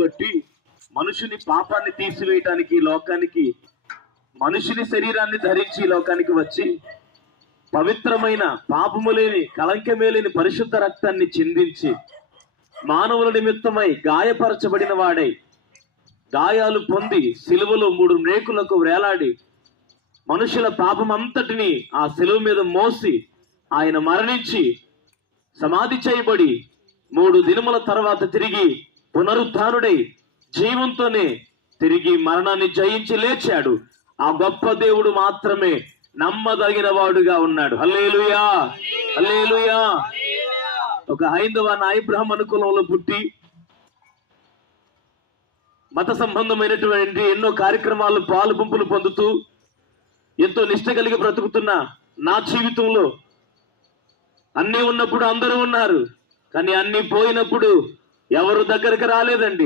బట్టి మనుషుని పాపాన్ని తీసివేయటానికి లోకానికి మనుషుని శరీరాన్ని ధరించి లోకానికి వచ్చి పవిత్రమైన పాపము లేని కళంకమే లేని పరిశుద్ధ రక్తాన్ని చిందించి మానవుల నిమిత్తమై గాయపరచబడిన వాడై గాయాలు పొంది సిలువలో 3 రేకులకు వేలాడి మనుషుల పాపమంతటిని ఆ సిలువ మీద మోసి ఆయన మరణించి సమాధి చేయబడి 3 దినముల తర్వాత తిరిగి పునరుత్థానుడై జీవంతోనే తిరిగి మరణాన్ని జయించి లేచాడు. ఆ గొప్ప దేవుడు మాత్రమే నమ్మదగిన వాడుగా ఉన్నాడు. హల్లెలూయా, హల్లెలూయా. ఒక హైందవ నాయ బ్రాహ్మణ కులంలో పుట్టి మత సంబంధమైనటువంటి ఎన్నో కార్యక్రమాలు పాలు గుంపులు పొందుతూ ఎంతో నిష్ట కలిగి బ్రతుకుతున్న నా జీవితంలో అన్నీ ఉన్నప్పుడు అందరూ ఉన్నారు, కానీ అన్నీ పోయినప్పుడు ఎవరు దగ్గరకు రాలేదండి.